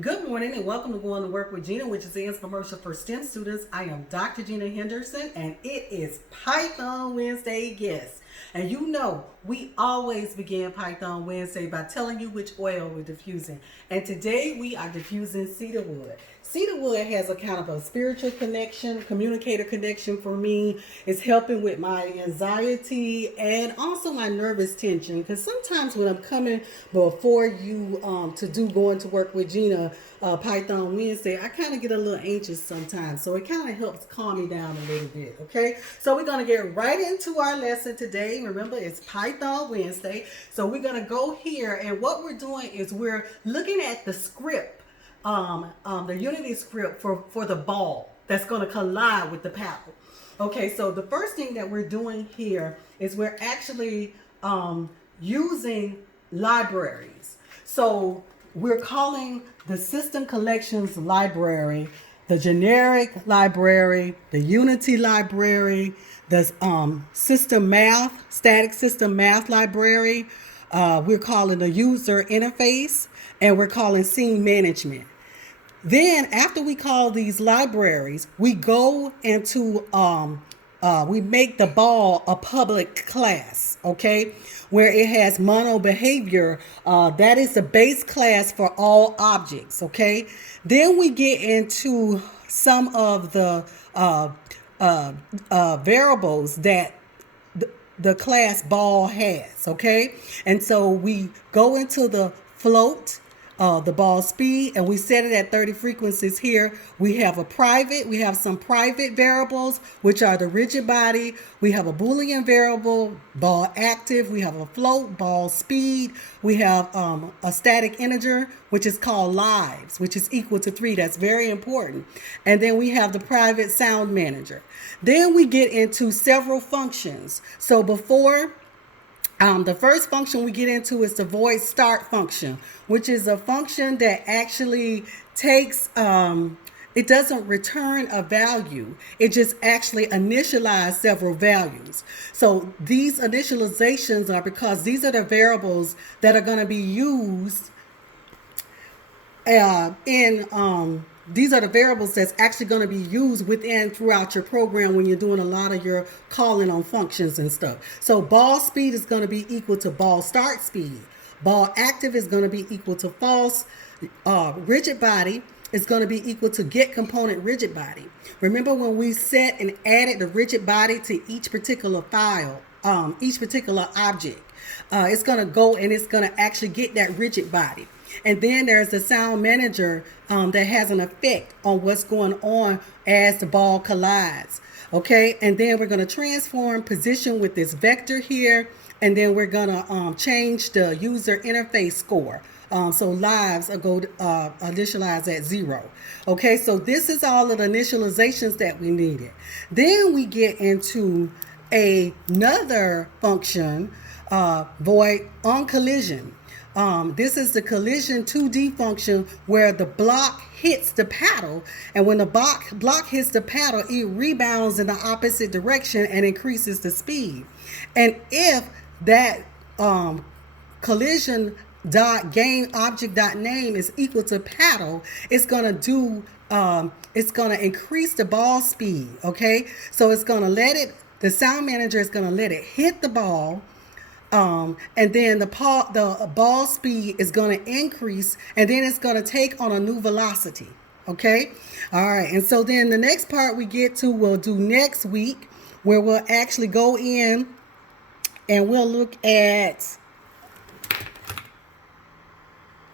Good morning and welcome to Going to Work with Gena, which is the Inspiremercial for STEM students. I am Dr. Gena Henderson and it is Python Wednesday, yes. And you know, we always begin Python Wednesday by telling you which oil we're diffusing. And today we are diffusing cedarwood. Cedarwood has a kind of a spiritual connection, communicator connection for me. It's helping with my anxiety and also my nervous tension. Because sometimes when I'm coming before you to going to work with Gena Python Wednesday, I kind of get a little anxious sometimes. So it kind of helps calm me down a little bit. Okay, so we're going to get right into our lesson today. Remember, it's Python Wednesday. So we're going to go here, and what we're doing is we're looking at the script. The Unity script for the ball that's going to collide with the paddle. Okay, so the first thing that we're doing here is we're actually using libraries. So we're calling the system collections library, the generic library, the Unity library, the static system math library. We're calling the user interface, and we're calling scene management. Then after we call these libraries, we go into, we make the ball a public class, okay, where it has mono behavior. That is the base class for all objects, okay. Then we get into some of the variables that the class ball has, okay. And so we go into the float, the ball speed, and we set it at 30 frequencies here. We have some private variables, which are the rigid body. We have a Boolean variable, ball active. We have a float, ball speed. We have a static integer, which is called lives, which is equal to 3. That's very important. And then we have the private sound manager. Then we get into several functions. So before the first function we get into is the void start function, which is a function that actually takes, it doesn't return a value. It just actually initializes several values. So these initializations are because these are the variables that are going to be used these are the variables that's actually going to be used throughout your program when you're doing a lot of your calling on functions and stuff. So ball speed is going to be equal to ball start speed. Ball active is going to be equal to false. Rigid body is going to be equal to get component rigid body. Remember when we set and added the rigid body to each particular file, each particular object, it's going to go and it's going to actually get that rigid body. And then there's the sound manager that has an effect on what's going on as the ball collides. Okay, and then we're going to transform position with this vector here, and then we're going to change the user interface score. So lives are initialized at 0. Okay, so this is all of the initializations that we needed. Then we get into another function, void on collision. This is the collision 2D function where the block hits the paddle, and when the block hits the paddle, it rebounds in the opposite direction and increases the speed. And if that collision dot gain object dot name is equal to paddle, it's gonna increase the ball speed. Okay, so it's gonna the sound manager is gonna let it hit the ball. And then the ball speed is going to increase, and then it's going to take on a new velocity. Okay, all right. And so then the next part we'll do next week, where we'll actually go in and we'll look at.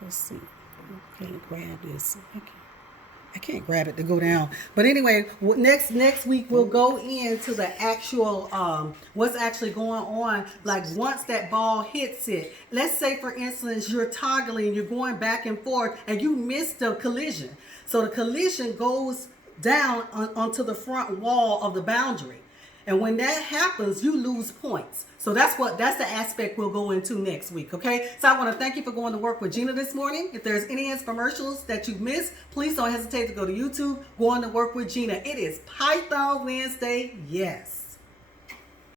Let's see. I can't grab this. I can't grab it to go down. But anyway, next week we'll go into the actual what's actually going on. Like once that ball hits it, let's say for instance you're toggling, you're going back and forth, and you miss the collision. So the collision goes down onto the front wall of the boundary. And when that happens, you lose points. So that's the aspect we'll go into next week, okay? So I want to thank you for going to work with Gena this morning. If there's any infomercials that you've missed, please don't hesitate to go to YouTube, Going to Work with Gena. It is Python Wednesday, yes.